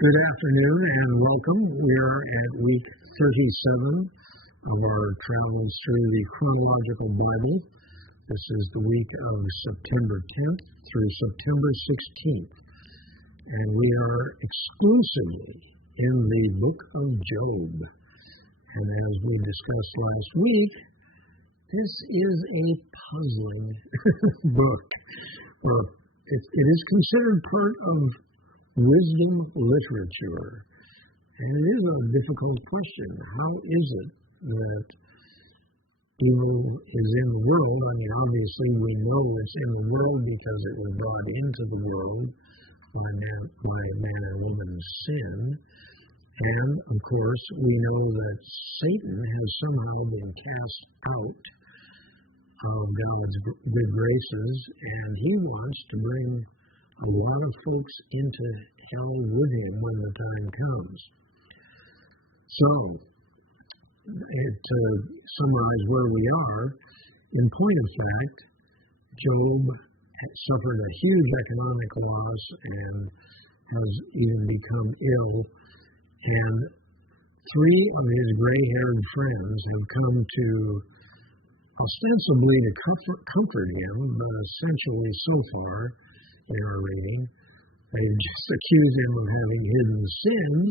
Good afternoon and welcome. We are at week 37 of our travels through the Chronological Bible. This is the week of September 10th through September 16th. And we are exclusively in the book of Job. And as we discussed last week, this is a puzzling book. It is considered part of wisdom literature. And it is a difficult question. How is it that evil is in the world? I mean, obviously we know it's in the world because it was brought into the world by man and woman's sin. And, of course, we know that Satan has somehow been cast out of God's good graces, and he wants to bring a lot of folks into hell with him when the time comes. So, to summarize where we are, in point of fact, Job suffered a huge economic loss and has even become ill, and three of his gray-haired friends have come to ostensibly to comfort him, but essentially so far in our reading, they just accuse him of having hidden sins,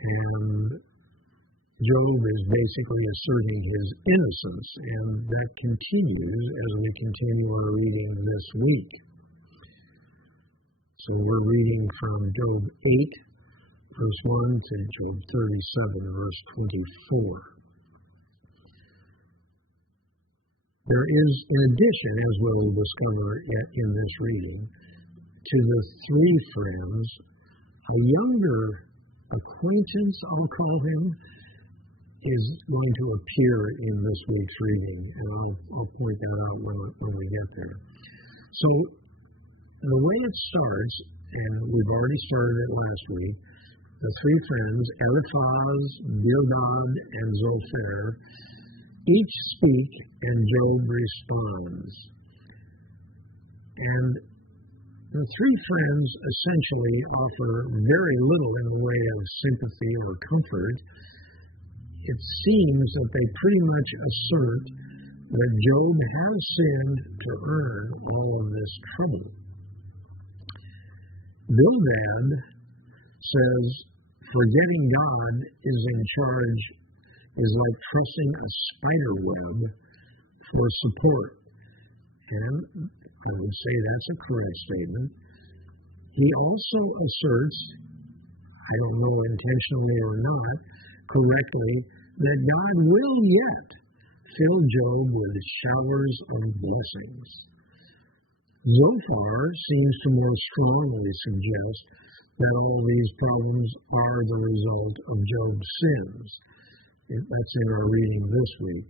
and Job is basically asserting his innocence, and that continues as we continue our reading this week. So we're reading from Job 8, verse 1 to Job 37, verse 24. There is, in addition, as we'll discover in this reading, to the three friends, a younger acquaintance, I'll call him, is going to appear in this week's reading, and I'll point that out when we get there. So, the way it starts, and we've already started it last week, the three friends, Eliphaz, Bildad, and Zophar, each speak, and Job responds. And the three friends essentially offer very little in the way of sympathy or comfort. It seems that they pretty much assert that Job has sinned to earn all of this trouble. Bildad says, forgetting God is in charge is like trusting a spider web for support. And I would say that's a correct statement. He also asserts, I don't know intentionally or not, correctly, that God will yet fill Job with showers of blessings. Zophar seems to more strongly suggest that all these problems are the result of Job's sins. That's in our reading this week.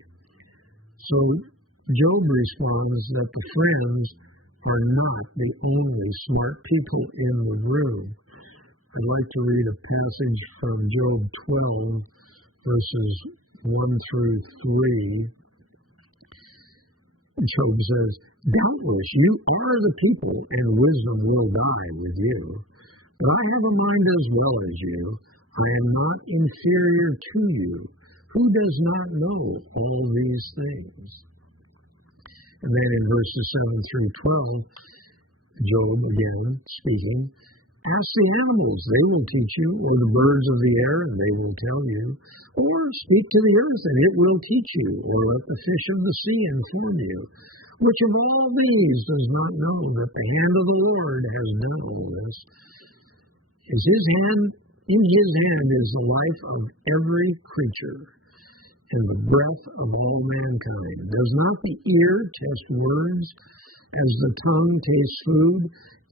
So Job responds that the friends are not the only smart people in the room. I'd like to read a passage from Job 12, verses 1 through 3. Job says, doubtless you are the people, and wisdom will die with you. But I have a mind as well as you. I am not inferior to you. Who does not know all these things? And then in verses 7 through 12, Job again speaking, ask the animals, they will teach you, or the birds of the air, and they will tell you, or speak to the earth, and it will teach you, or let the fish of the sea inform you. Which of all these does not know that the hand of the Lord has done all this? In his hand is the life of every creature, and the breath of all mankind. Does not the ear test words as the tongue tastes food?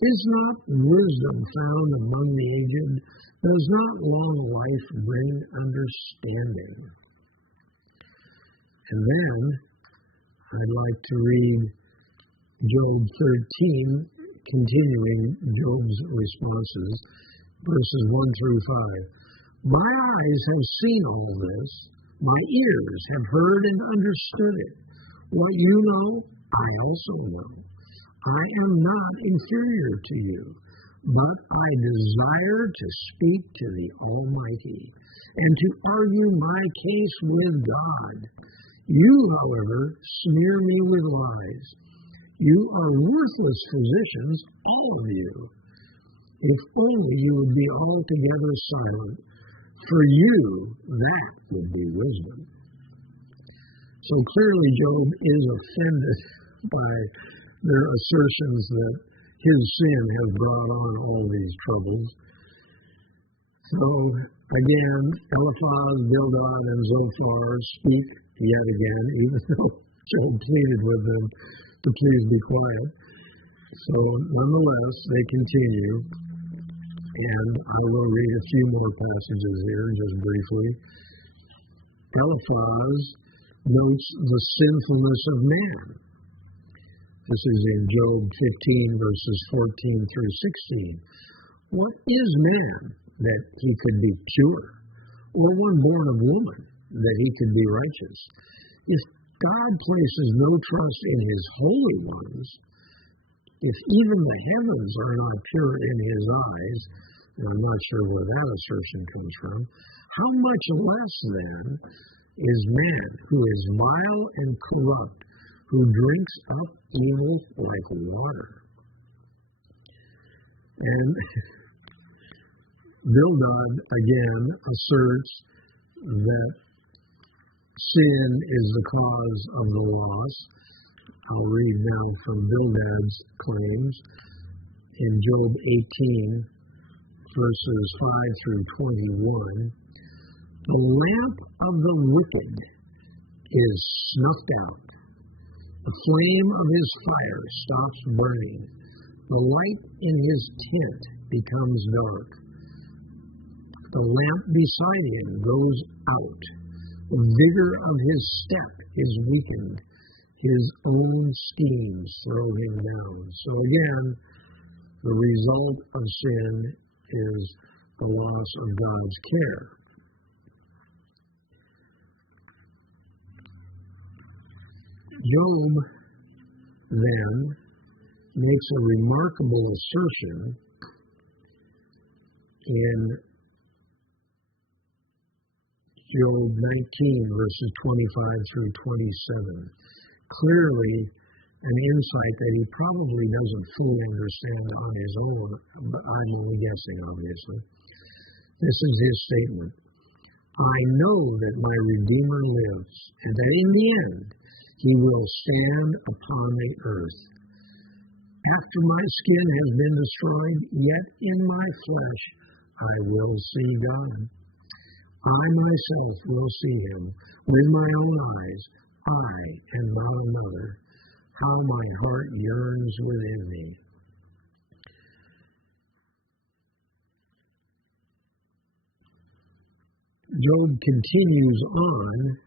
Is not wisdom found among the aged? Does not long life bring understanding? And then I'd like to read Job 13, continuing Job's responses, verses 1 through 5. My eyes have seen all this. My ears have heard and understood it. What you know, I also know. I am not inferior to you. but I desire to speak to the Almighty and to argue my case with God. You, however, smear me with lies. You are worthless physicians, all of you. If only you would be altogether silent. For you, that would be wisdom. So clearly Job is offended by their assertions that his sin has brought on all these troubles. So again, Eliphaz, Bildad, and Zophar speak yet again, even though Job pleaded with them to please be quiet. So nonetheless, they continue. And I will read a few more passages here just briefly. Eliphaz notes the sinfulness of man. This is in Job 15, verses 14 through 16. What is man that he could be pure, or one born of woman that he could be righteous? If God places no trust in his holy ones, if even the heavens are not pure in his eyes, and I'm not sure where that assertion comes from, how much less then is man who is vile and corrupt, who drinks up evil like water? And Bildad again asserts that sin is the cause of the loss. I'll read now from Bildad's claims in Job 18, verses 5 through 21. The lamp of the wicked is snuffed out. The flame of his fire stops burning. The light in his tent becomes dark. The lamp beside him goes out. The vigor of his step is weakened. His own schemes throw him down. So again, the result of sin is the loss of God's care. Job then makes a remarkable assertion in Job 19, verses 25 through 27. Clearly, an insight that he probably doesn't fully understand on his own, but I'm only guessing, obviously. This is his statement. I know that my Redeemer lives, and that in the end he will stand upon the earth. After my skin has been destroyed, yet in my flesh I will see God. I myself will see him with my own eyes, I and not another. How my heart yearns within me. Job continues on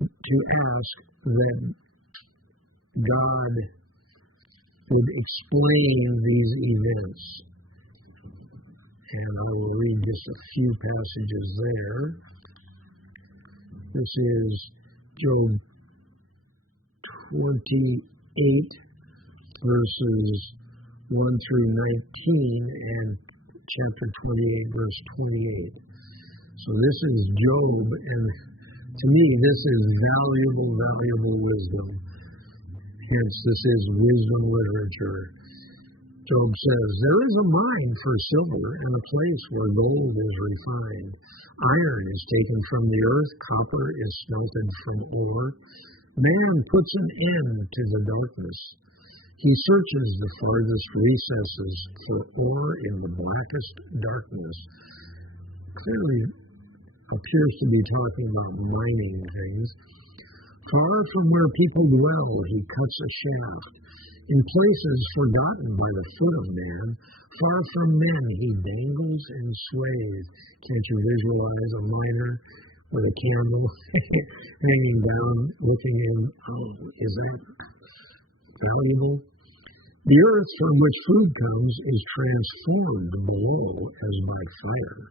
to ask that God would explain these events. And I will read just a few passages there. This is Job 28, verses 1 through 19, and chapter 28, verse 28. So this is Job, and to me this is valuable wisdom. Hence, this is wisdom literature. Job says, there is a mine for silver and a place where gold is refined. Iron is taken from the earth, copper is smelted from ore. Man puts an end to the darkness. He searches the farthest recesses for ore in the blackest darkness. Clearly appears to be talking about mining things. Far from where people dwell, he cuts a shaft. In places forgotten by the foot of man, far from men he dangles and sways. Can't you visualize a miner with a candle hanging down, looking in? Oh, is that valuable? The earth from which food comes is transformed below as by fire.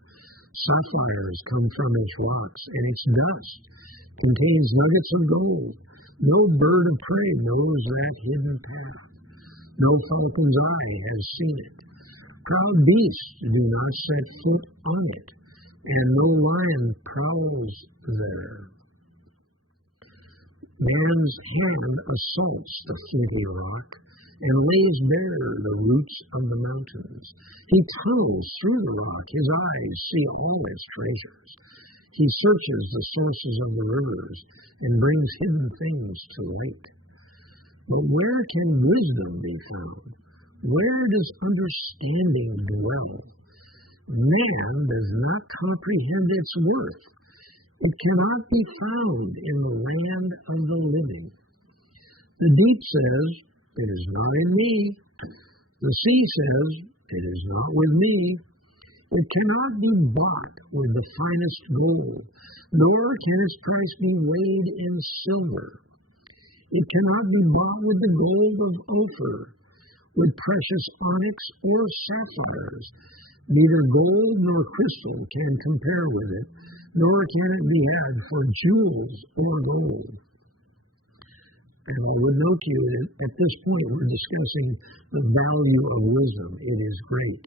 Sapphires come from its rocks, and its dust contains nuggets of gold. No bird of prey knows that hidden path. No falcon's eye has seen it. Proud beasts do not set foot on it, and no lion prowls there. Man's hand assaults the flinty rock and lays bare the roots of the mountains. He tunnels through the rock. His eyes see all its treasures. He searches the sources of the rivers and brings hidden things to light. But where can wisdom be found? Where does understanding dwell? Man does not comprehend its worth. It cannot be found in the land of the living. The deep says, "It is not in me." The sea says, "It is not with me." It cannot be bought with the finest gold, nor can its price be weighed in silver. It cannot be bought with the gold of Ophir, with precious onyx or sapphires. Neither gold nor crystal can compare with it, nor can it be had for jewels or gold. And I would note to you that at this point we're discussing the value of wisdom. It is great.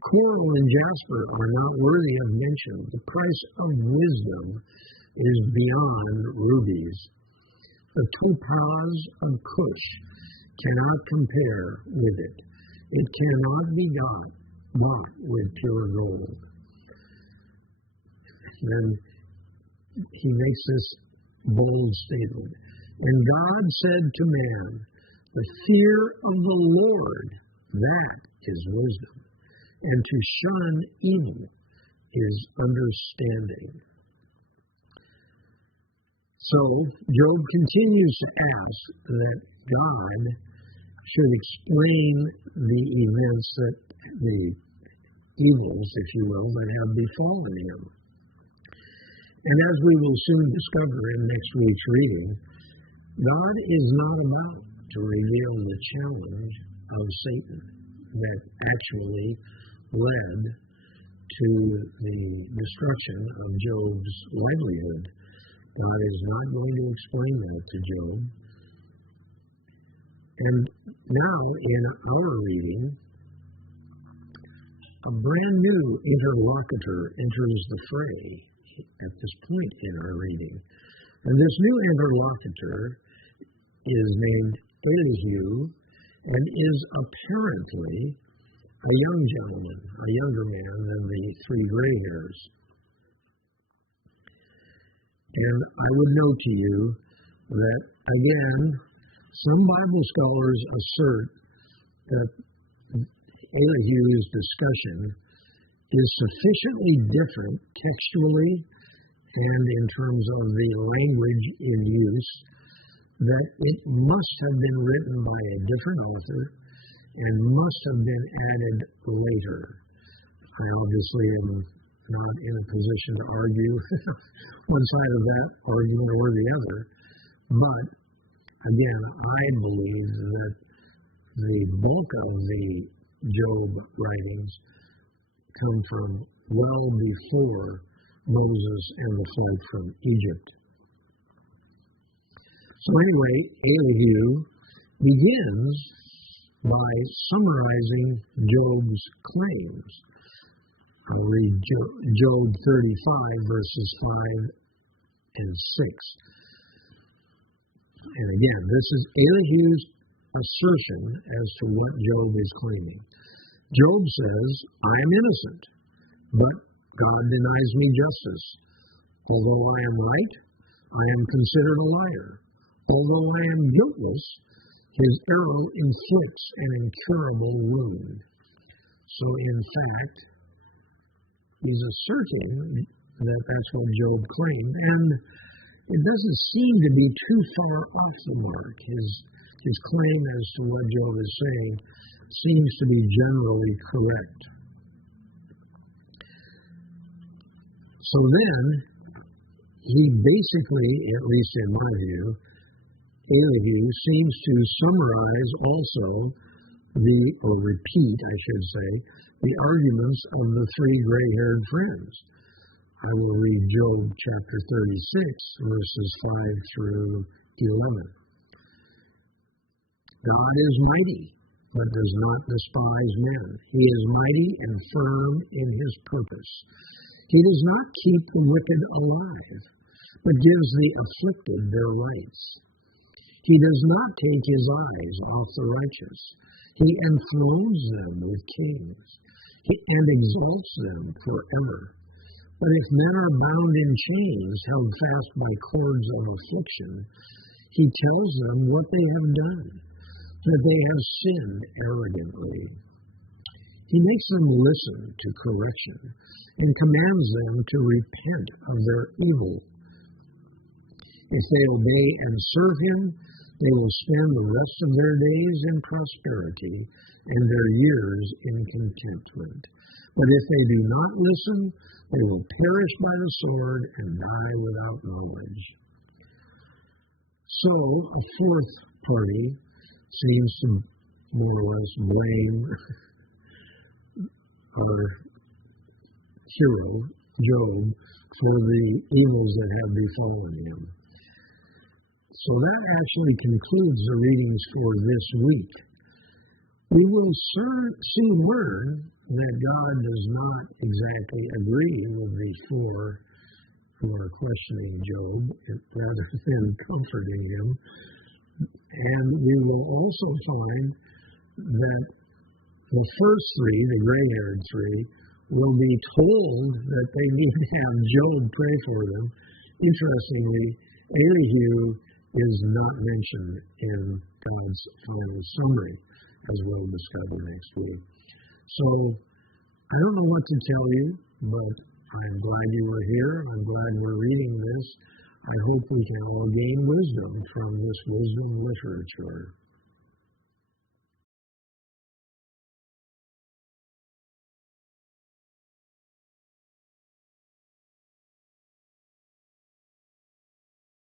Coral and jasper are not worthy of mention. The price of wisdom is beyond rubies. The topaz of Cush cannot compare with it. It cannot be bought with pure gold. Then he makes this bold statement. And God said to man, "The fear of the Lord, that is wisdom, and to shun evil is understanding." So Job continues to ask that God should explain the events, that the evils, if you will, that have befallen him. And as we will soon discover in next week's reading, God is not about to reveal the challenge of Satan that actually led to the destruction of Job's livelihood. God is not going to explain that to Job. And now in our reading, a brand new interlocutor enters the fray at this point in our reading. And this new interlocutor is named Elihu and is apparently a young gentleman, a younger man than the three gray hairs. And I would note to you that, again, some Bible scholars assert that Elihu's discussion is sufficiently different textually and in terms of the language in use that it must have been written by a different author and must have been added later. I obviously am not in a position to argue one side of that argument or the other, but again, I believe that the bulk of the Job writings come from well before Moses and the flight from Egypt. So anyway, Elihu begins by summarizing Job's claims. I'll read Job 35, verses 5 and 6. And again, this is Elihu's assertion as to what Job is claiming. Job says, "I am innocent, but God denies me justice. Although I am right, I am considered a liar. Although I am guiltless, his arrow inflicts an incurable wound." So in fact, he's asserting that that's what Job claimed, and it doesn't seem to be too far off the mark. His claim as to what Job is saying seems to be generally correct. So then, he basically, at least in my view, Elihu seems to summarize also or repeat, I should say, the arguments of the three gray-haired friends. I will read Job chapter 36, verses 5 through 11. God is mighty, but does not despise men. He is mighty and firm in his purpose. He does not keep the wicked alive, but gives the afflicted their rights. He does not take his eyes off the righteous. He enthrones them with kings and exalts them forever. But if men are bound in chains, held fast by cords of affliction, he tells them what they have done, that they have sinned arrogantly. He makes them listen to correction and commands them to repent of their evil. If they obey and serve him, they will spend the rest of their days in prosperity and their years in contentment. But if they do not listen, they will perish by the sword and die without knowledge. So, a fourth party seems to more or less blame our hero, Job, for the evils that have befallen him. So that actually concludes the readings for this week. We will soon learn that God does not exactly agree with the four who are questioning Job, rather than comforting him. And we will also find that the first three, the gray-haired three, will be told that they need to have Job pray for them. Interestingly, Elihu is not mentioned in God's final summary, as we'll discover next week. So, I don't know what to tell you, but I'm glad you were here. I'm glad we're reading this. I hope we can all gain wisdom from this wisdom literature.